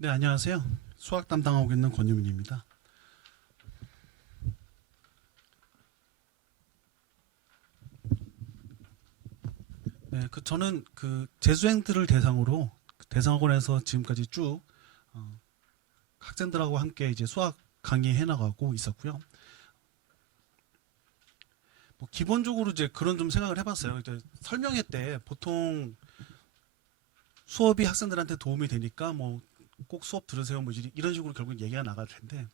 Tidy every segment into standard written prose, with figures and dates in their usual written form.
네, 안녕하세요. 수학 담당하고 있는 권유민입니다. 네, 저는 재수생들을 대상으로 대상학원에서 지금까지 쭉 어, 학생들하고 함께 이제 수학 강의해 나가고 있었고요. 뭐 기본적으로 이제 그런 좀 생각을 해봤어요. 이제 설명회 때 보통 수업이 학생들한테 도움이 되니까 뭐 꼭 수업 들으세요, 뭐 이런 식으로 결국 얘기가 나갈 텐데,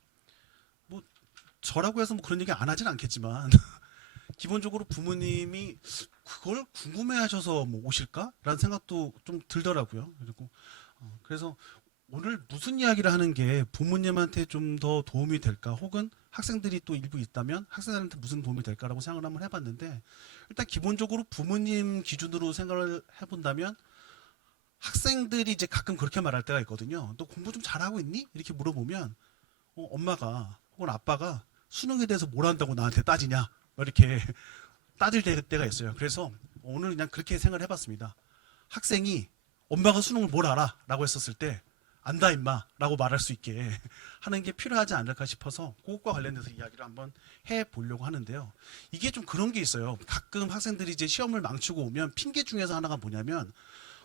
뭐 저라고 해서 뭐 그런 얘기 안 하진 않겠지만 기본적으로 부모님이 그걸 궁금해하셔서 뭐 오실까라는 생각도 좀 들더라고요. 그리고 그래서 오늘 무슨 이야기를 하는 게 부모님한테 좀 더 도움이 될까, 혹은 학생들이 또 일부 있다면 학생들한테 무슨 도움이 될까라고 생각을 한번 해봤는데, 일단 기본적으로 부모님 기준으로 생각을 해본다면 학생들이 이제 가끔 그렇게 말할 때가 있거든요. 너 공부 좀 잘하고 있니? 이렇게 물어보면 엄마가 혹은 아빠가 수능에 대해서 뭘 안다고 나한테 따지냐, 뭐 이렇게 따질 때가 있어요. 그래서 오늘 그냥 그렇게 생각을 해봤습니다. 학생이 엄마가 수능을 뭘 알아? 라고 했었을 때 안다 임마 라고 말할 수 있게 하는 게 필요하지 않을까 싶어서 그것과 관련돼서 이야기를 한번 해보려고 하는데요. 이게 좀 그런 게 있어요. 가끔 학생들이 이제 시험을 망치고 오면 핑계 중에서 하나가 뭐냐면,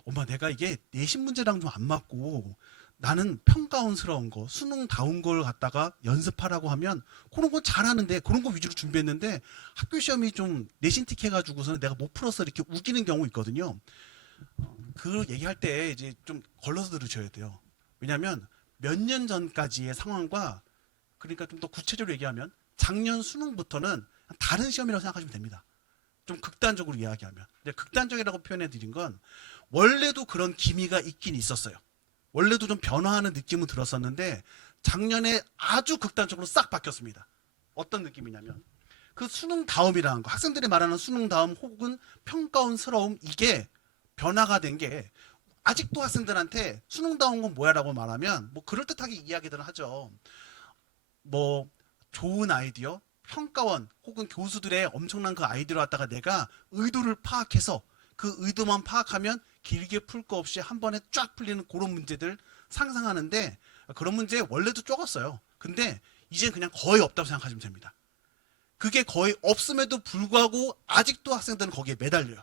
엄마 내가 이게 내신 문제랑 좀 안 맞고 나는 평가원스러운 거, 수능다운 걸 갖다가 연습하라고 하면 그런 건 잘하는데, 그런 거 위주로 준비했는데 학교 시험이 좀 내신 틱 해가지고서는 내가 못 풀어서 이렇게 우기는 경우 있거든요. 그 얘기할 때 이제 좀 걸러서 들으셔야 돼요. 왜냐하면 몇 년 전까지의 상황과, 그러니까 좀 더 구체적으로 얘기하면 작년 수능부터는 다른 시험이라고 생각하시면 됩니다. 좀 극단적으로 이야기하면. 근데 극단적이라고 표현해 드린 건 원래도 그런 기미가 있긴 있었어요. 원래도 좀 변화하는 느낌은 들었었는데 작년에 아주 극단적으로 싹 바뀌었습니다. 어떤 느낌이냐면 그 수능 다음이라는 거, 학생들이 말하는 수능 다음 혹은 평가원스러움, 이게 변화가 된 게, 아직도 학생들한테 수능 다운 건 뭐야라고 말하면 뭐 그럴듯하게 이야기들을 하죠. 뭐 좋은 아이디어, 평가원 혹은 교수들의 엄청난 그 아이디어를 갖다가 내가 의도를 파악해서 그 의도만 파악하면 길게 풀 거 없이 한 번에 쫙 풀리는 그런 문제들 상상하는데, 그런 문제 원래도 적었어요. 근데 이제 그냥 거의 없다고 생각하시면 됩니다. 그게 거의 없음에도 불구하고 아직도 학생들은 거기에 매달려요.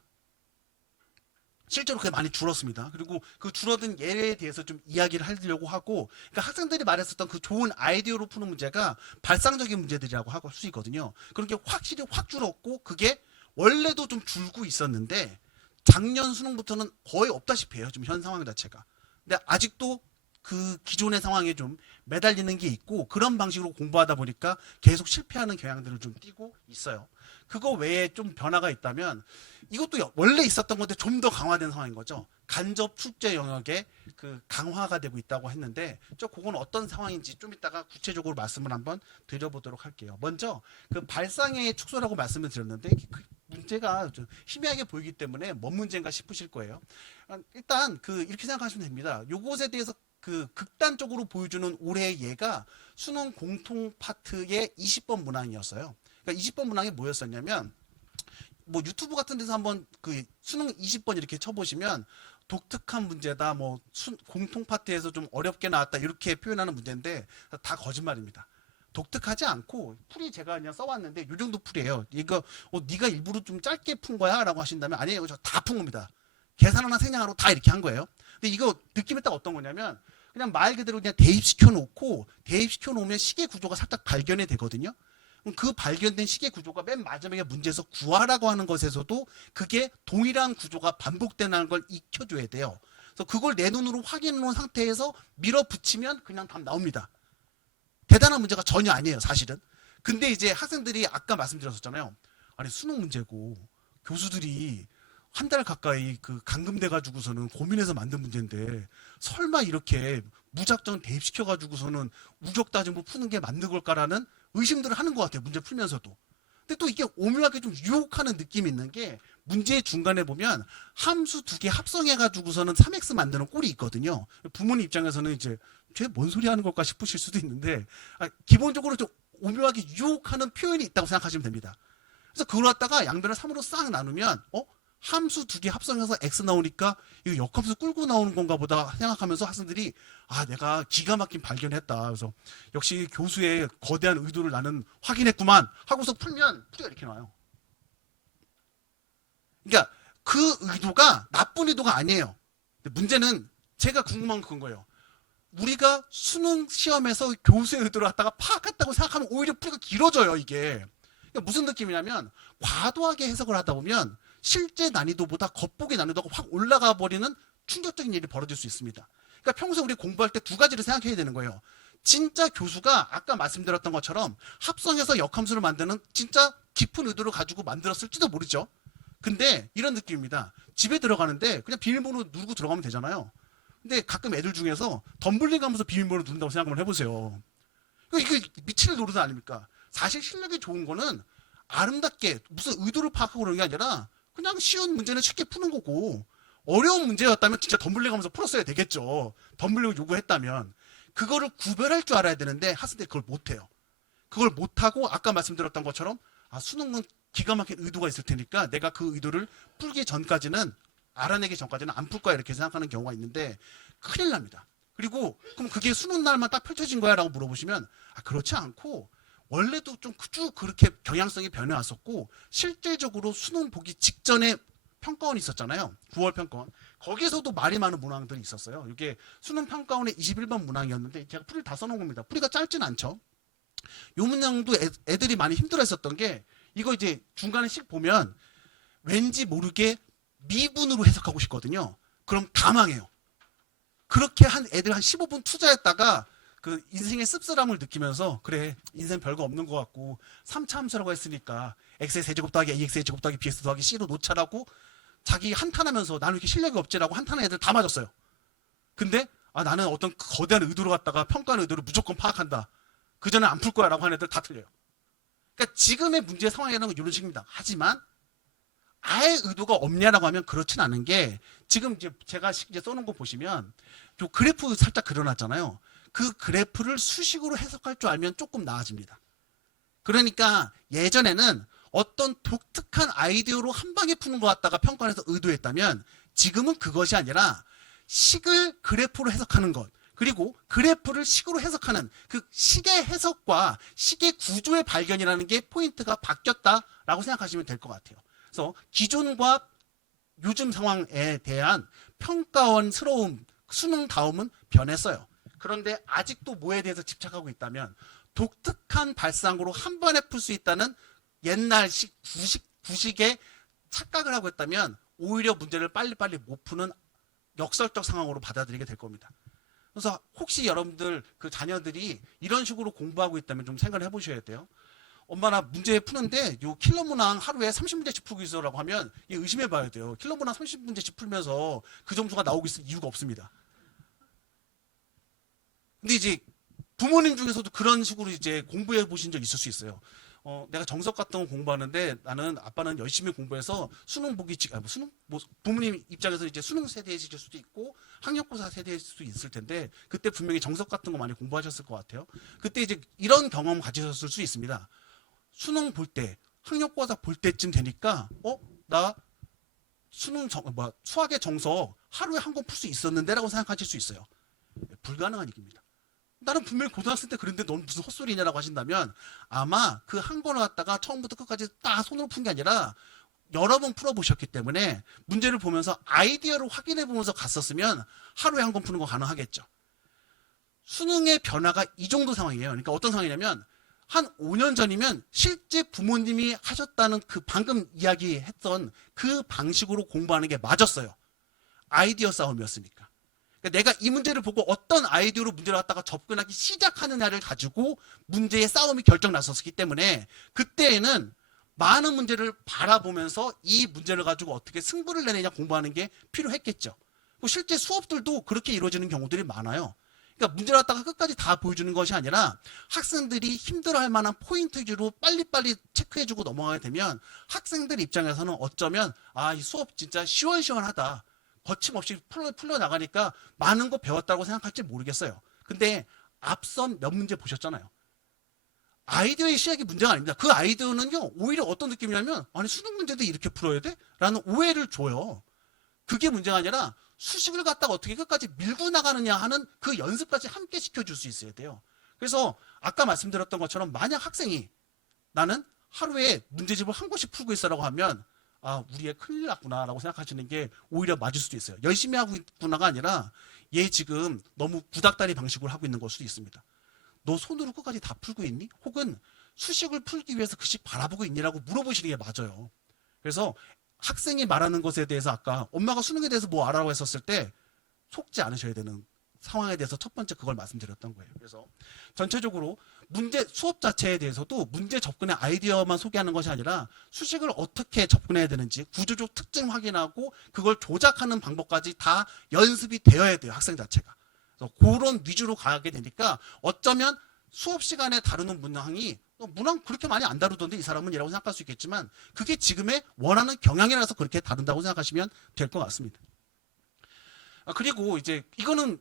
실제로 그게 많이 줄었습니다. 그리고 그 줄어든 예에 대해서 좀 이야기를 하려고 하고, 그러니까 학생들이 말했었던 그 좋은 아이디어로 푸는 문제가 발상적인 문제들이라고 할 수 있거든요. 그런 게 확실히 확 줄었고, 그게 원래도 좀 줄고 있었는데 작년 수능부터는 거의 없다시피 해요. 좀 현 상황 자체가. 근데 아직도 그 기존의 상황에 좀 매달리는 게 있고, 그런 방식으로 공부하다 보니까 계속 실패하는 경향들을 좀 띠고 있어요. 그거 외에 좀 변화가 있다면, 이것도 원래 있었던 건데 좀 더 강화된 상황인 거죠. 간접 축제 영역에 그 강화가 되고 있다고 했는데, 그건 어떤 상황인지 좀 이따가 구체적으로 말씀을 한번 드려보도록 할게요. 먼저 그 발상의 축소라고 말씀을 드렸는데, 그 문제가 좀 희미하게 보이기 때문에 뭔 문제인가 싶으실 거예요. 일단 이렇게 생각하시면 됩니다. 요것에 대해서 그 극단적으로 보여주는 올해의 예가 수능 공통 파트의 20번 문항이었어요. 그러니까 20번 문항이 뭐였었냐면, 뭐 유튜브 같은 데서 한번 그 수능 20번 이렇게 쳐보시면 독특한 문제다, 뭐 공통 파트에서 좀 어렵게 나왔다, 이렇게 표현하는 문제인데 다 거짓말입니다. 독특하지 않고 풀이 제가 그냥 써왔는데 이 정도 풀이에요. 이거 네가 일부러 좀 짧게 푼 거야? 라고 하신다면 아니에요. 저 다 푼 겁니다. 계산 하나 생략하로 다 이렇게 한 거예요. 근데 이거 느낌이 딱 어떤 거냐면, 그냥 말 그대로 그냥 대입시켜 놓고, 대입시켜 놓으면 시계 구조가 살짝 발견이 되거든요. 그 발견된 시계 구조가 맨 마지막에 문제에서 구하라고 하는 것에서도 그게 동일한 구조가 반복되는 걸 익혀줘야 돼요. 그래서 그걸 내 눈으로 확인해 놓은 상태에서 밀어붙이면 그냥 답 나옵니다. 대단한 문제가 전혀 아니에요, 사실은. 근데 이제 학생들이 아까 말씀드렸었잖아요. 아니, 수능 문제고 교수들이 한 달 가까이 그 감금돼 가지고서는 고민해서 만든 문제인데 설마 이렇게 무작정 대입시켜 가지고서는 우격 따짐으로 푸는 게 맞는 걸까라는 의심들을 하는 것 같아요, 문제 풀면서도. 근데 또 이게 오묘하게 좀 유혹하는 느낌이 있는 게, 문제의 중간에 보면 함수 두 개 합성해 가지고서는 3x 만드는 꼴이 있거든요. 부모님 입장에서는 이제 쟤 뭔 소리 하는 걸까 싶으실 수도 있는데, 기본적으로 좀 오묘하게 유혹하는 표현이 있다고 생각하시면 됩니다. 그래서 그걸 갖다가 양변을 3으로 싹 나누면 함수 두 개 합성해서 x 나오니까 이거 역함수 끌고 나오는 건가 보다 생각하면서 학생들이 내가 기가 막힌 발견했다. 그래서 역시 교수의 거대한 의도를 나는 확인했구만 하고서 풀면 풀이가 이렇게 나와요. 그러니까 그 의도가 나쁜 의도가 아니에요. 문제는 제가 궁금한 건 거예요. 우리가 수능 시험에서 교수의 의도를 갖다가 파악했다고 생각하면 오히려 풀이가 길어져요, 이게. 그러니까 무슨 느낌이냐면 과도하게 해석을 하다 보면 실제 난이도보다 겉보기 난이도가 확 올라가 버리는 충격적인 일이 벌어질 수 있습니다. 그러니까 평소에 우리 공부할 때 두 가지를 생각해야 되는 거예요. 진짜 교수가 아까 말씀드렸던 것처럼 합성해서 역함수를 만드는 진짜 깊은 의도를 가지고 만들었을지도 모르죠. 근데 이런 느낌입니다. 집에 들어가는데 그냥 비밀번호 누르고 들어가면 되잖아요. 근데 가끔 애들 중에서 덤블링 하면서 비밀번호 누른다고 생각을 해보세요. 이게 미칠 노릇 아닙니까? 사실 실력이 좋은 거는 아름답게 무슨 의도를 파악하고 그러는 게 아니라 그냥 쉬운 문제는 쉽게 푸는 거고, 어려운 문제였다면 진짜 덤블링 하면서 풀었어야 되겠죠. 덤블링을 요구했다면. 그거를 구별할 줄 알아야 되는데 학생들이 그걸 못해요. 그걸 못하고 아까 말씀드렸던 것처럼 수능은 기가 막힌 의도가 있을 테니까 내가 그 의도를 풀기 전까지는, 알아내기 전까지는 안 풀 거야 이렇게 생각하는 경우가 있는데 큰일 납니다. 그리고 그럼 그게 수능 날만 딱 펼쳐진 거야 라고 물어보시면 그렇지 않고 원래도 좀 쭉 그렇게 경향성이 변해왔었고, 실질적으로 수능 보기 직전에 평가원이 있었잖아요. 9월 평가원. 거기에서도 말이 많은 문항들이 있었어요. 이게 수능 평가원의 21번 문항이었는데 제가 풀이를 다 써놓은 겁니다. 풀이가 짧진 않죠. 요 문항도 애들이 많이 힘들어했었던 게, 이거 이제 중간에 씩 보면 왠지 모르게 미분으로 해석하고 싶거든요. 그럼 다 망해요. 그렇게 한 애들 한 15분 투자했다가 그 인생의 씁쓸함을 느끼면서 그래 인생 별거 없는 것 같고 3차 함수라고 했으니까 x의 세제곱 더하기 ax의 제곱 더하기 bx 더하기 c로 놓자라고 자기 한탄하면서 나는 이렇게 실력이 없지라고 한탄한 애들 다 맞았어요. 근데 나는 어떤 거대한 의도로 갖다가 평가하는 의도를 무조건 파악한다. 그 전에 안 풀 거야 라고 하는 애들 다 틀려요. 그러니까 지금의 문제 상황이라는 건 이런 식입니다. 하지만 아예 의도가 없냐라고 하면 그렇진 않은 게, 지금 이제 제가 이제 써놓은 거 보시면 요 그래프 살짝 그려놨잖아요. 그 그래프를 수식으로 해석할 줄 알면 조금 나아집니다. 그러니까 예전에는 어떤 독특한 아이디어로 한 방에 푸는 것 같다가 평가원에서 의도했다면, 지금은 그것이 아니라 식을 그래프로 해석하는 것, 그리고 그래프를 식으로 해석하는 그 식의 해석과 식의 구조의 발견이라는 게 포인트가 바뀌었다라고 생각하시면 될 것 같아요. 그래서 기존과 요즘 상황에 대한 평가원스러움, 수능 다음은 변했어요. 그런데 아직도 뭐에 대해서 집착하고 있다면, 독특한 발상으로 한 번에 풀 수 있다는 옛날식 구식에 착각을 하고 있다면 오히려 문제를 빨리빨리 못 푸는 역설적 상황으로 받아들이게 될 겁니다. 그래서 혹시 여러분들 그 자녀들이 이런 식으로 공부하고 있다면 좀 생각을 해보셔야 돼요. 엄마 나 문제 푸는데 요 킬러 문항 하루에 30문제씩 풀고 있어라고 하면 의심해 봐야 돼요. 킬러 문항 30문제씩 풀면서 그 점수가 나오고 있을 이유가 없습니다. 근데 이제 부모님 중에서도 그런 식으로 이제 공부해 보신 적 있을 수 있어요. 내가 정석 같은 거 공부하는데 나는 아빠는 열심히 공부해서 수능 보기 수능 부모님 입장에서 이제 수능 세대이실 수도 있고 학력고사 세대일 수도 있을 텐데, 그때 분명히 정석 같은 거 많이 공부하셨을 것 같아요. 그때 이제 이런 경험 가지셨을 수 있습니다. 수능 볼 때, 학력고사 볼 때쯤 되니까 나 수학의 정석 하루에 한 권 풀 수 있었는데라고 생각하실 수 있어요. 불가능한 얘기입니다. 나는 분명히 고등학생 때 그랬는데 넌 무슨 헛소리냐라고 하신다면, 아마 그 한 권을 갖다가 처음부터 끝까지 딱 손으로 푼 게 아니라 여러 번 풀어보셨기 때문에 문제를 보면서 아이디어를 확인해 보면서 갔었으면 하루에 한 권 푸는 거 가능하겠죠. 수능의 변화가 이 정도 상황이에요. 그러니까 어떤 상황이냐면, 한 5년 전이면 실제 부모님이 하셨다는 그 방금 이야기했던 그 방식으로 공부하는 게 맞았어요. 아이디어 싸움이었으니까. 그러니까 내가 이 문제를 보고 어떤 아이디어로 문제를 갖다가 접근하기 시작하느냐를 가지고 문제의 싸움이 결정났었기 때문에, 그때에는 많은 문제를 바라보면서 이 문제를 가지고 어떻게 승부를 내느냐 공부하는 게 필요했겠죠. 실제 수업들도 그렇게 이루어지는 경우들이 많아요. 그러니까 문제를 갖다가 끝까지 다 보여주는 것이 아니라 학생들이 힘들어할 만한 포인트 위주로 빨리빨리 체크해주고 넘어가게 되면 학생들 입장에서는 어쩌면 이 수업 진짜 시원시원하다, 거침없이 풀려나가니까 많은 거 배웠다고 생각할지 모르겠어요. 근데 앞선 몇 문제 보셨잖아요. 아이디어의 시작이 문제가 아닙니다. 그 아이디어는요, 오히려 어떤 느낌이냐면, 아니, 수능 문제도 이렇게 풀어야 돼? 라는 오해를 줘요. 그게 문제가 아니라 수식을 갖다가 어떻게 끝까지 밀고 나가느냐 하는 그 연습까지 함께 시켜줄 수 있어야 돼요. 그래서 아까 말씀드렸던 것처럼 만약 학생이 나는 하루에 문제집을 한 곳씩 풀고 있어라고 하면 아, 우리 애 큰일 났구나라고 생각하시는 게 오히려 맞을 수도 있어요. 열심히 하고 있구나가 아니라 얘 지금 너무 구닥다리 방식으로 하고 있는 걸 수도 있습니다. 너 손으로 끝까지 다 풀고 있니? 혹은 수식을 풀기 위해서 그식 바라보고 있니라고 물어보시는 게 맞아요. 그래서 학생이 말하는 것에 대해서 아까 엄마가 수능에 대해서 뭐 알아라고 했었을 때 속지 않으셔야 되는 상황에 대해서 첫 번째 그걸 말씀드렸던 거예요. 그래서 전체적으로 문제 수업 자체에 대해서도 문제 접근의 아이디어만 소개하는 것이 아니라 수식을 어떻게 접근해야 되는지 구조적 특징 확인하고 그걸 조작하는 방법까지 다 연습이 되어야 돼요. 학생 자체가. 그래서 그런 위주로 가게 되니까 어쩌면 수업 시간에 다루는 문항이 문항 그렇게 많이 안 다루던데 이 사람은 이라고 생각할 수 있겠지만 그게 지금의 원하는 경향이라서 그렇게 다룬다고 생각하시면 될 것 같습니다. 그리고 이제 이거는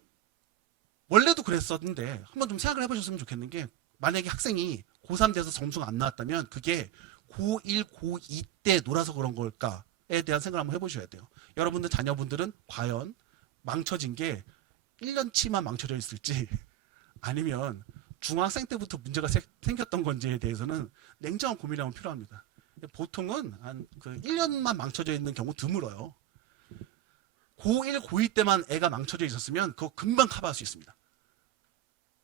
원래도 그랬었는데 한번 좀 생각을 해보셨으면 좋겠는 게 만약에 학생이 고3 돼서 점수가 안 나왔다면 그게 고1, 고2 때 놀아서 그런 걸까에 대한 생각을 한번 해보셔야 돼요. 여러분들 자녀분들은 과연 망쳐진 게 1년치만 망쳐져 있을지 아니면 중학생 때부터 문제가 생겼던 건지에 대해서는 냉정한 고민이 한번 필요합니다. 보통은 한 그 1년만 망쳐져 있는 경우 드물어요. 고1, 고2 때만 애가 망쳐져 있었으면 그거 금방 커버할 수 있습니다.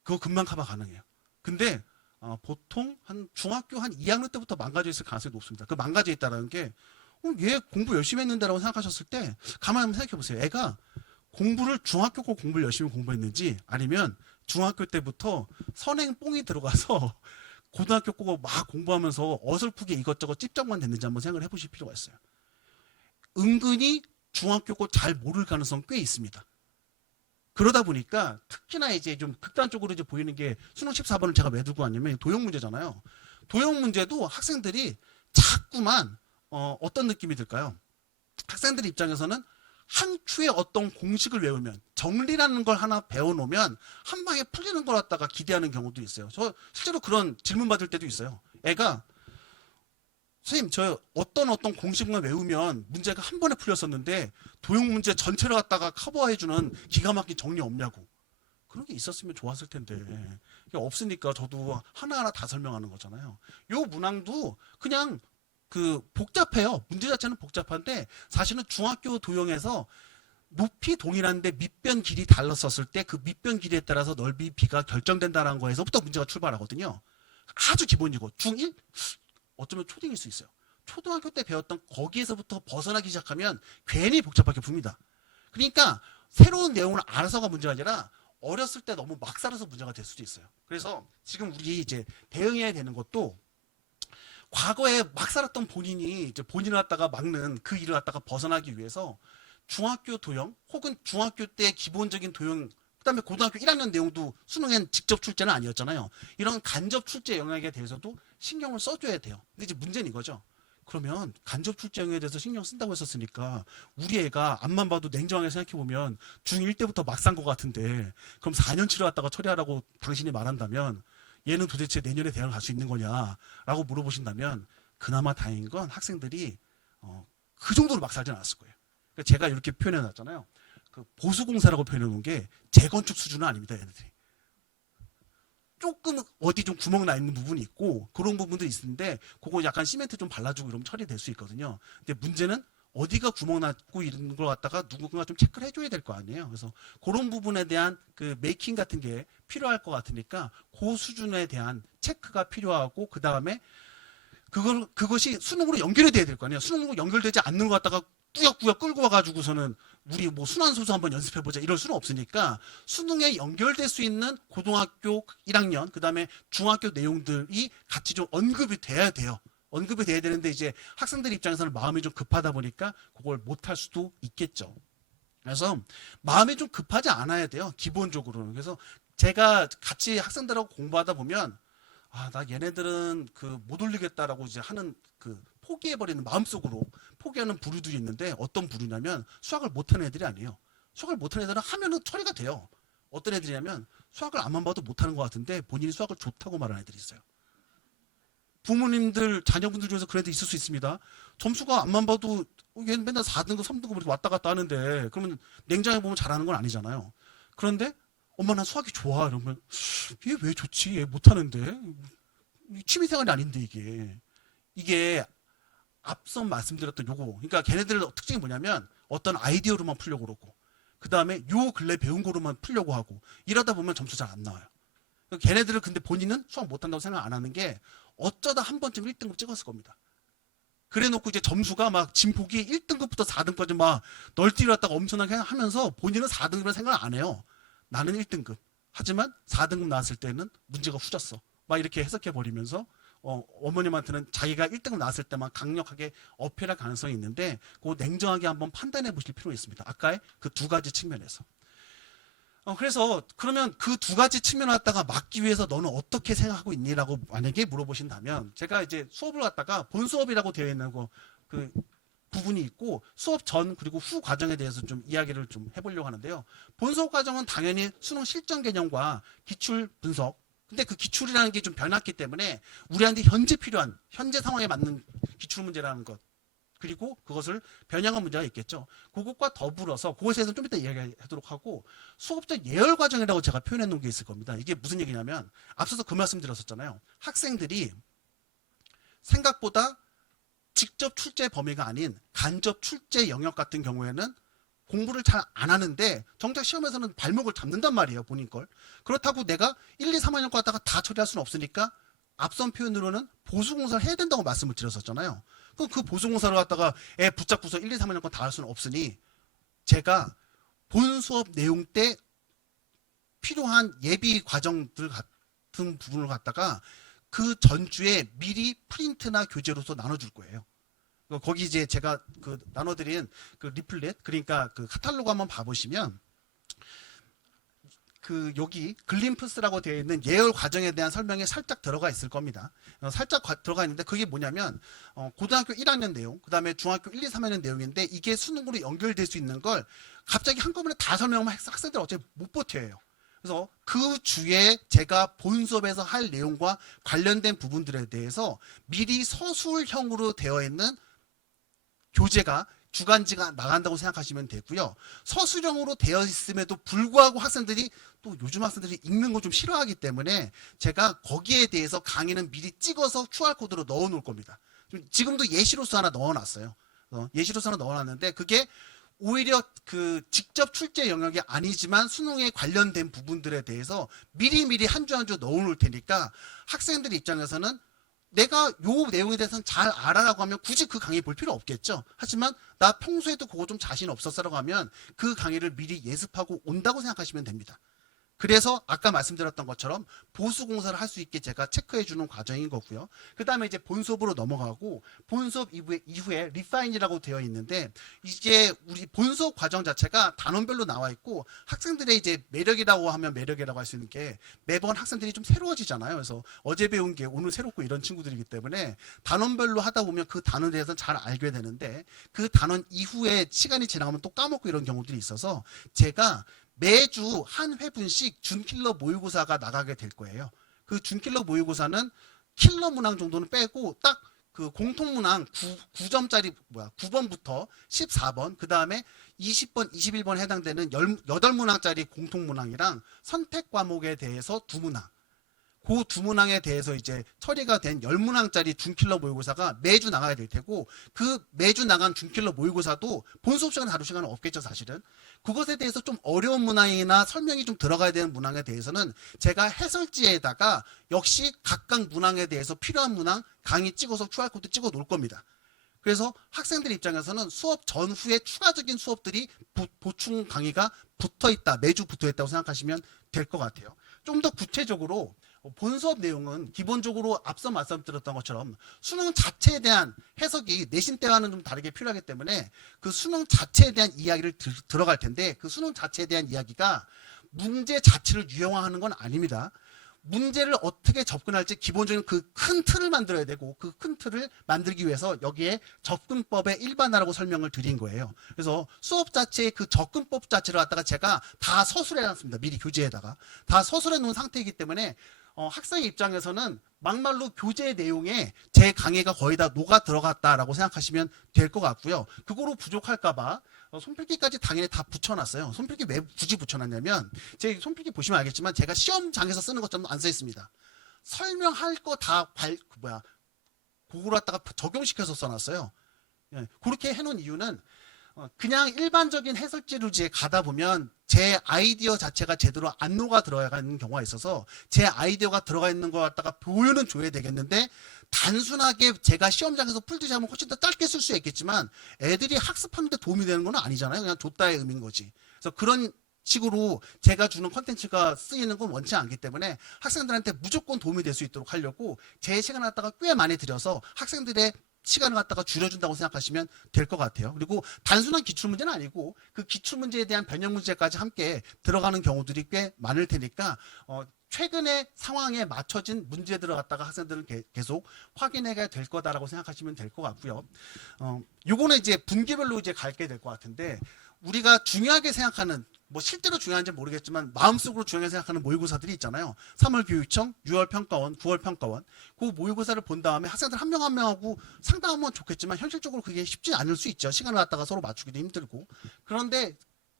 그거 금방 커버 가능해요. 근데 보통 한 중학교 한 2학년 때부터 망가져 있을 가능성이 높습니다. 그 망가져 있다는 게 얘 공부 열심히 했는데라고 생각하셨을 때 가만히 한번 생각해 보세요. 애가 공부를 중학교 거 공부를 열심히 공부했는지 아니면 중학교 때부터 선행 뽕이 들어가서 고등학교 거고 막 공부하면서 어설프게 이것저것 찝적만 됐는지 한번 생각을 해보실 필요가 있어요. 은근히 중학교 거 잘 모를 가능성 꽤 있습니다. 그러다 보니까 특히나 이제 좀 극단적으로 이제 보이는 게 수능 14번을 제가 왜 들고 왔냐면 도형 문제잖아요. 도형 문제도 학생들이 자꾸만 어떤 느낌이 들까요? 학생들 입장에서는 한 추의 어떤 공식을 외우면 정리라는 걸 하나 배워놓으면 한 방에 풀리는 걸 갖다가 기대하는 경우도 있어요. 저 실제로 그런 질문 받을 때도 있어요. 애가 선생님 저 어떤 공식만 외우면 문제가 한 번에 풀렸었는데 도형 문제 전체를 갖다가 커버해주는 기가 막힌 정리 없냐고. 그런 게 있었으면 좋았을 텐데 이게 없으니까 저도 하나하나 다 설명하는 거잖아요. 요 문항도 그냥 그 복잡해요. 문제 자체는 복잡한데 사실은 중학교 도형에서 높이 동일한데 밑변 길이 달랐었을 때 그 밑변 길이에 따라서 넓이 비가 결정된다는 거에서부터 문제가 출발하거든요. 아주 기본이고 중1 어쩌면 초딩일 수 있어요. 초등학교 때 배웠던 거기에서부터 벗어나기 시작하면 괜히 복잡하게 풉니다. 그러니까 새로운 내용을 알아서가 문제가 아니라 어렸을 때 너무 막 살아서 문제가 될 수도 있어요. 그래서 지금 우리 이제 대응해야 되는 것도 과거에 막 살았던 본인이 이제 본인을 갖다가 막는 그 일을 갖다가 벗어나기 위해서 중학교 도형 혹은 중학교 때 기본적인 도형 그다음에 고등학교 1학년 내용도 수능엔 직접 출제는 아니었잖아요. 이런 간접 출제 영역에 대해서도 신경을 써줘야 돼요. 근데 이제 문제는 이거죠. 그러면 간접 출제 영역에 대해서 신경 쓴다고 했었으니까 우리 애가 앞만 봐도 냉정하게 생각해보면 중1 때부터 막 산 것 같은데 그럼 4년치를 갖다가 처리하라고 당신이 말한다면 얘는 도대체 내년에 대학을 갈 수 있는 거냐라고 물어보신다면 그나마 다행인 건 학생들이 그 정도로 막 살진 않았을 거예요. 그러니까 제가 이렇게 표현해 놨잖아요. 그 보수공사라고 표현해 놓은 게 재건축 수준은 아닙니다. 얘네들이. 조금 어디 좀 구멍 나 있는 부분이 있고 그런 부분들이 있는데 그거 약간 시멘트 좀 발라주고 이러면 처리될 수 있거든요. 근데 문제는 어디가 구멍 났고 이런 걸 갖다가 누군가 좀 체크를 해줘야 될 거 아니에요. 그래서 그런 부분에 대한 그 메이킹 같은 게 필요할 것 같으니까 그 수준에 대한 체크가 필요하고 그 다음에 그것이 수능으로 연결이 돼야 될 거 아니에요. 수능으로 연결되지 않는 것 갖다가 꾸역꾸역 끌고 와가지고서는 우리 뭐 순환소수 한번 연습해보자 이럴 수는 없으니까 수능에 연결될 수 있는 고등학교 1학년 그 다음에 중학교 내용들이 같이 좀 언급이 돼야 돼요. 언급이 돼야 되는데 이제 학생들 입장에서는 마음이 좀 급하다 보니까 그걸 못할 수도 있겠죠. 그래서 마음이 좀 급하지 않아야 돼요. 기본적으로는. 그래서 제가 같이 학생들하고 공부하다 보면 나 얘네들은 그 못 올리겠다라고 이제 하는 그 포기해버리는 마음속으로 포기하는 부류들이 있는데 어떤 부류냐면 수학을 못하는 애들이 아니에요. 수학을 못하는 애들은 하면은 처리가 돼요. 어떤 애들이냐면 수학을 앞만 봐도 못하는 것 같은데 본인이 수학을 좋다고 말하는 애들이 있어요. 부모님들 자녀분들 중에서 그래도 있을 수 있습니다. 점수가 앞만 봐도 얘는 맨날 4등급, 3등급 이렇게 왔다 갔다 하는데 그러면 냉장해 보면 잘하는 건 아니잖아요. 그런데 엄마 난 수학이 좋아 이러면 얘 왜 좋지? 얘 못하는데 취미생활이 아닌데 이게 앞서 말씀드렸던 요거 그러니까 걔네들 특징이 뭐냐면 어떤 아이디어로만 풀려고 그러고 그 다음에 요 근래 배운 거로만 풀려고 하고 이러다 보면 점수 잘 안 나와요. 걔네들은 근데 본인은 수학 못한다고 생각 안 하는 게 어쩌다 한 번쯤 1등급 찍었을 겁니다. 그래 놓고 이제 점수가 막 진폭이 1등급부터 4등급까지 막 널뛰었다가 엄청나게 하면서 본인은 4등급이라는 생각을 안 해요. 나는 1등급. 하지만 4등급 나왔을 때는 문제가 후졌어. 막 이렇게 해석해 버리면서 어머님한테는 자기가 1등급 나왔을 때만 강력하게 어필할 가능성이 있는데 그거 냉정하게 한번 판단해 보실 필요가 있습니다. 아까의 그 두 가지 측면에서. 그래서 그러면 그 두 가지 측면을 갖다가 막기 위해서 너는 어떻게 생각하고 있니라고 만약에 물어보신다면 제가 이제 수업을 갖다가 본 수업이라고 되어 있는 그 부분이 있고 수업 전 그리고 후 과정에 대해서 좀 이야기를 좀 해보려고 하는데요. 본 수업 과정은 당연히 수능 실전 개념과 기출 분석 근데 그 기출이라는 게 좀 변했기 때문에 우리한테 현재 필요한 현재 상황에 맞는 기출 문제라는 것 그리고 그것을 변형한 문제가 있겠죠. 그것과 더불어서 그것에 대해서 좀 이따 이야기하도록 하고 수업적 예열 과정이라고 제가 표현해 놓은 게 있을 겁니다. 이게 무슨 얘기냐면 앞서서 그 말씀 드렸었잖아요. 학생들이 생각보다 직접 출제 범위가 아닌 간접 출제 영역 같은 경우에는 공부를 잘 안 하는데 정작 시험에서는 발목을 잡는단 말이에요. 본인 걸. 그렇다고 내가 1, 2, 3학년 거 갖다가 다 처리할 수는 없으니까 앞선 표현으로는 보수공사를 해야 된다고 말씀을 드렸었잖아요. 그럼 그 보수공사를 갖다가 애 붙잡고서 1, 2, 3학년 거 다 할 수는 없으니 제가 본 수업 내용 때 필요한 예비 과정들 같은 부분을 갖다가 그 전주에 미리 프린트나 교재로서 나눠줄 거예요. 거기 이제 제가 그 나눠드린 그 리플렛 그러니까 그 카탈로그 한번 봐보시면 그 여기 글림프스라고 되어 있는 예열 과정에 대한 설명이 살짝 들어가 있을 겁니다. 살짝 들어가 있는데 그게 뭐냐면 고등학교 1학년 내용, 그 다음에 중학교 1, 2, 3학년 내용인데 이게 수능으로 연결될 수 있는 걸 갑자기 한꺼번에 다 설명하면 학생들 어차피 못 버텨요. 그래서 그 주에 제가 본 수업에서 할 내용과 관련된 부분들에 대해서 미리 서술형으로 되어 있는 교재가 주간지가 나간다고 생각하시면 되고요. 서술형으로 되어 있음에도 불구하고 학생들이 또 요즘 학생들이 읽는 거 좀 싫어하기 때문에 제가 거기에 대해서 강의는 미리 찍어서 QR코드로 넣어 놓을 겁니다. 지금도 예시로서 하나 넣어놨어요. 예시로서 하나 넣어놨는데 그게 오히려 그 직접 출제 영역이 아니지만 수능에 관련된 부분들에 대해서 미리미리 한 주 한 주 넣어 놓을 테니까 학생들 입장에서는 내가 요 내용에 대해서는 잘 알아라고 하면 굳이 그 강의 볼 필요 없겠죠. 하지만 나 평소에도 그거 좀 자신 없었어라고 하면 그 강의를 미리 예습하고 온다고 생각하시면 됩니다. 그래서 아까 말씀드렸던 것처럼 보수공사를 할 수 있게 제가 체크해 주는 과정인 거고요. 그 다음에 이제 본수업으로 넘어가고 본수업 이후에 리파인이라고 되어 있는데 이제 우리 본수업 과정 자체가 단원별로 나와 있고 학생들의 이제 매력이라고 하면 매력이라고 할 수 있는 게 매번 학생들이 좀 새로워지잖아요. 그래서 어제 배운 게 오늘 새롭고 이런 친구들이기 때문에 단원별로 하다 보면 그 단원에 대해서 잘 알게 되는데 그 단원 이후에 시간이 지나가면 또 까먹고 이런 경우들이 있어서 제가 매주 한 회분씩 준킬러 모의고사가 나가게 될 거예요. 그 준킬러 모의고사는 킬러 문항 정도는 빼고 딱 그 공통문항 9점짜리 9번부터 14번 그 다음에 20번, 21번 해당되는 8문항짜리 공통문항이랑 선택 과목에 대해서 2문항 그 두 문항에 대해서 이제 처리가 된 10문항짜리 준킬러 모의고사가 매주 나가야 될 테고 그 매주 나간 준킬러 모의고사도 본 수업 시간에 다룰 시간은 없겠죠 사실은. 그것에 대해서 좀 어려운 문항이나 설명이 좀 들어가야 되는 문항에 대해서는 제가 해설지에다가 역시 각각 문항에 대해서 필요한 문항 강의 찍어서 QR코드 찍어 놓을 겁니다. 그래서 학생들 입장에서는 수업 전후에 추가적인 수업들이 보충 강의가 붙어있다 매주 붙어있다고 생각하시면 될 것 같아요. 좀 더 구체적으로 본 수업 내용은 기본적으로 앞서 말씀드렸던 것처럼 수능 자체에 대한 해석이 내신 때와는 좀 다르게 필요하기 때문에 그 수능 자체에 대한 이야기를 들어갈 텐데 그 수능 자체에 대한 이야기가 문제 자체를 유형화하는 건 아닙니다. 문제를 어떻게 접근할지 기본적인 그 큰 틀을 만들어야 되고 그 큰 틀을 만들기 위해서 여기에 접근법의 일반화라고 설명을 드린 거예요. 그래서 수업 자체의 그 접근법 자체를 갖다가 제가 다 서술해 놨습니다. 미리 교재에다가 다 서술해 놓은 상태이기 때문에 학생 입장에서는 막말로 교재 내용에 제 강의가 거의 다 녹아 들어갔다라고 생각하시면 될 것 같고요. 그거로 부족할까봐 손필기까지 당연히 다 붙여놨어요. 손필기 왜 굳이 붙여놨냐면 제 손필기 보시면 알겠지만 제가 시험장에서 쓰는 것처럼 안 써 있습니다. 설명할 거 다 그거로 갖다가 적용시켜서 써놨어요. 예, 그렇게 해놓은 이유는 그냥 일반적인 해설지루지에 가다 보면 제 아이디어 자체가 제대로 안 녹아 들어가 있는 경우가 있어서 제 아이디어가 들어가 있는 거 갖다가 보여는 줘야 되겠는데 단순하게 제가 시험장에서 풀듯이 하면 훨씬 더 짧게 쓸 수 있겠지만 애들이 학습하는 데 도움이 되는 건 아니잖아요. 그냥 줬다의 의미인 거지. 그래서 그런 식으로 제가 주는 컨텐츠가 쓰이는 건 원치 않기 때문에 학생들한테 무조건 도움이 될 수 있도록 하려고 제 시간을 갖다가 꽤 많이 들여서 학생들의 시간을 갖다가 줄여준다고 생각하시면 될 것 같아요. 그리고 단순한 기출문제는 아니고 그 기출문제에 대한 변형 문제까지 함께 들어가는 경우들이 꽤 많을 테니까 최근의 상황에 맞춰진 문제들을 갖다가 학생들은 계속 확인해야 될 거다라고 생각하시면 될 것 같고요. 요거는 이제 분기별로 이제 갈게 될 것 같은데 우리가 중요하게 생각하는 뭐 실제로 중요한지 모르겠지만 마음속으로 중요하게 생각하는 모의고사들이 있잖아요. 3월 교육청, 6월 평가원, 9월 평가원. 그 모의고사를 본 다음에 학생들 한 명 한 명하고 상담하면 좋겠지만 현실적으로 그게 쉽지 않을 수 있죠. 시간을 갖다가 서로 맞추기도 힘들고. 그런데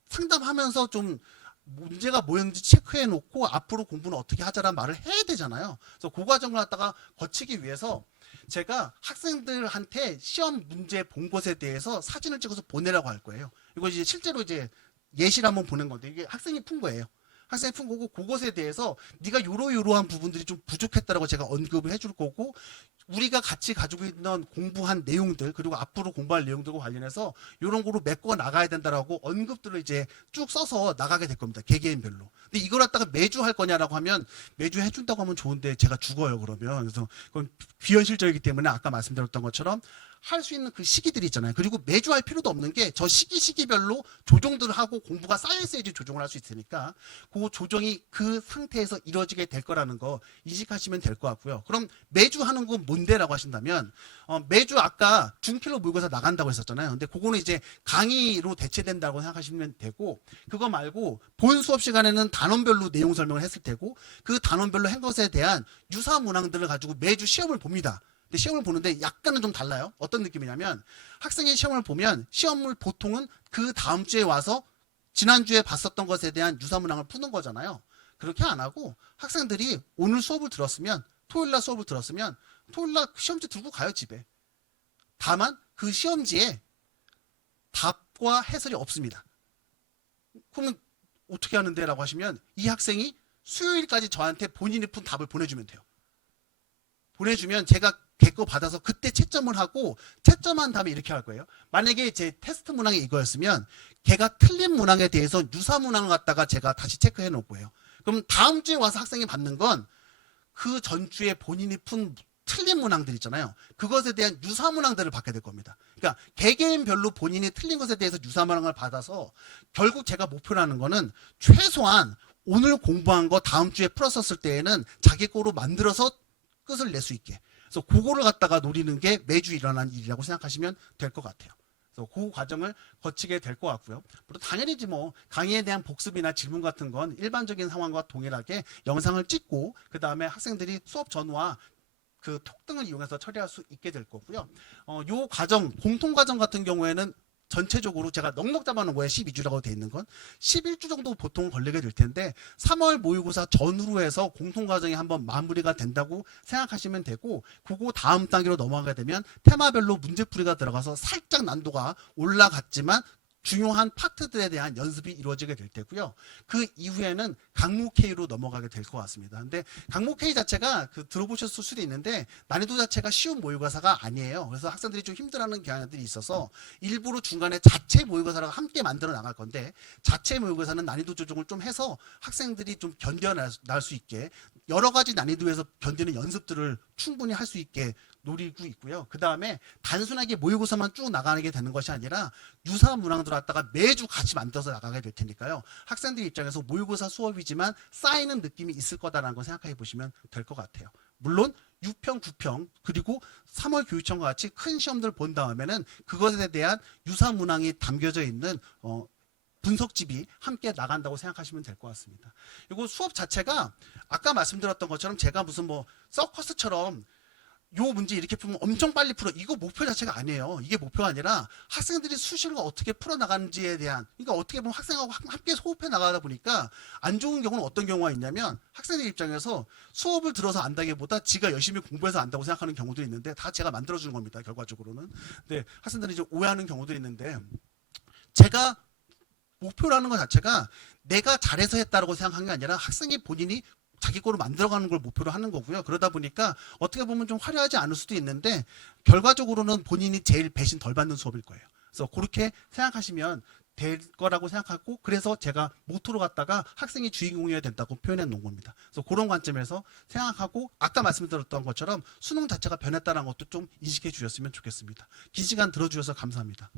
상담하면서 좀 문제가 뭐였는지 체크해 놓고 앞으로 공부는 어떻게 하자라는 말을 해야 되잖아요. 그래서 그 과정을 갖다가 거치기 위해서 제가 학생들한테 시험 문제 본 것에 대해서 사진을 찍어서 보내라고 할 거예요. 이거 이제 실제로 이제 예시를 한번 보는 건데 이게 학생이 푼 거예요. 학생이 푼 거고 그것에 대해서 네가 요러요러한 부분들이 좀 부족했다라고 제가 언급을 해줄 거고 우리가 같이 가지고 있는 공부한 내용들 그리고 앞으로 공부할 내용들과 관련해서 이런 거로 메꿔 나가야 된다라고 언급들을 이제 쭉 써서 나가게 될 겁니다. 개개인별로. 근데 이걸 갖다가 매주 할 거냐라고 하면 매주 해준다고 하면 좋은데 제가 죽어요 그러면. 그래서 그건 비현실적이기 때문에 아까 말씀드렸던 것처럼 할 수 있는 그 시기들이 있잖아요. 그리고 매주 할 필요도 없는 게 저 시기별로 조정들을 하고 공부가 쌓여있어야지 조정을 할 수 있으니까 그 조정이 그 상태에서 이루어지게 될 거라는 거 인식하시면 될 것 같고요. 그럼 매주 하는 건 뭔데라고 하신다면 매주 아까 중킬로 모의고사 나간다고 했었잖아요. 근데 그거는 이제 강의로 대체된다고 생각하시면 되고 그거 말고 본 수업 시간에는 단원별로 내용 설명을 했을 테고 그 단원별로 한 것에 대한 유사 문항들을 가지고 매주 시험을 봅니다. 근데 시험을 보는데 약간은 좀 달라요. 어떤 느낌이냐면 학생의 시험을 보면 시험을 보통은 그 다음 주에 와서 지난주에 봤었던 것에 대한 유사문항을 푸는 거잖아요. 그렇게 안 하고 학생들이 오늘 수업을 들었으면 토요일날 수업을 들었으면 토요일날 시험지 들고 가요 집에. 다만 그 시험지에 답과 해설이 없습니다. 그러면 어떻게 하는데 라고 하시면 이 학생이 수요일까지 저한테 본인이 푼 답을 보내주면 돼요. 보내주면 제가 걔거 받아서 그때 채점을 하고 채점한 다음에 이렇게 할 거예요. 만약에 제 테스트 문항이 이거였으면 걔가 틀린 문항에 대해서 유사 문항을 갖다가 제가 다시 체크해 놓을 거예요. 그럼 다음 주에 와서 학생이 받는 건 그 전주에 본인이 푼 틀린 문항들 있잖아요. 그것에 대한 유사 문항들을 받게 될 겁니다. 그러니까 개개인별로 본인이 틀린 것에 대해서 유사 문항을 받아서 결국 제가 목표로 하는 거는 최소한 오늘 공부한 거 다음 주에 풀었었을 때에는 자기 거로 만들어서 끝을 낼 수 있게. 그래서 그거를 갖다가 노리는 게 매주 일어나는 일이라고 생각하시면 될 것 같아요. 그래서 그 과정을 거치게 될 것 같고요. 물론 당연히지 뭐 강의에 대한 복습이나 질문 같은 건 일반적인 상황과 동일하게 영상을 찍고 그 다음에 학생들이 수업 전후와 그 톡 등을 이용해서 처리할 수 있게 될 거고요. 요 과정, 공통 과정 같은 경우에는 전체적으로 제가 넉넉 잡아놓은 거에 12주라고 되어 있는 건 11주 정도 보통 걸리게 될 텐데 3월 모의고사 전후로 해서 공통과정이 한번 마무리가 된다고 생각하시면 되고 그거 다음 단계로 넘어가게 되면 테마별로 문제풀이가 들어가서 살짝 난도가 올라갔지만 중요한 파트들에 대한 연습이 이루어지게 될 테고요. 그 이후에는 강무 K로 넘어가게 될 것 같습니다. 근데 강무 K 자체가 들어보셨을 수도 있는데 난이도 자체가 쉬운 모의고사가 아니에요. 그래서 학생들이 좀 힘들어하는 경향들이 있어서 일부러 중간에 자체 모의고사랑 함께 만들어 나갈 건데 자체 모의고사는 난이도 조정을 좀 해서 학생들이 좀 견뎌낼 수 있게 여러 가지 난이도에서 견디는 연습들을 충분히 할 수 있게 노리고 있고요. 그 다음에 단순하게 모의고사만 쭉 나가게 되는 것이 아니라 유사 문항들을 갖다가 매주 같이 만들어서 나가게 될 테니까요. 학생들 입장에서 모의고사 수업이지만 쌓이는 느낌이 있을 거다라는 걸 생각해 보시면 될 것 같아요. 물론 6평, 9평 그리고 3월 교육청과 같이 큰 시험들 본 다음에는 그것에 대한 유사 문항이 담겨져 있는 분석집이 함께 나간다고 생각하시면 될 것 같습니다. 이거 수업 자체가 아까 말씀드렸던 것처럼 제가 무슨 뭐 서커스처럼 요 문제 이렇게 풀면 엄청 빨리 풀어. 이거 목표 자체가 아니에요. 이게 목표가 아니라 학생들이 수시로 어떻게 풀어나가는지에 대한, 그러니까 어떻게 보면 학생하고 함께 호흡해 나가다 보니까 안 좋은 경우는 어떤 경우가 있냐면 학생들 입장에서 수업을 들어서 안다기보다 지가 열심히 공부해서 안다고 생각하는 경우도 있는데 다 제가 만들어주는 겁니다. 결과적으로는. 근데 학생들이 이제 오해하는 경우도 있는데 제가 목표라는 것 자체가 내가 잘해서 했다라고 생각한 게 아니라 학생이 본인이 자기 거로 만들어가는 걸 목표로 하는 거고요. 그러다 보니까 어떻게 보면 좀 화려하지 않을 수도 있는데 결과적으로는 본인이 제일 배신 덜 받는 수업일 거예요. 그래서 그렇게 생각하시면 될 거라고 생각하고, 그래서 제가 모토로 갖다가 학생이 주인공이어야 된다고 표현해 놓은 겁니다. 그래서 그런 관점에서 생각하고 아까 말씀드렸던 것처럼 수능 자체가 변했다는 것도 좀 인식해 주셨으면 좋겠습니다. 긴 시간 들어주셔서 감사합니다.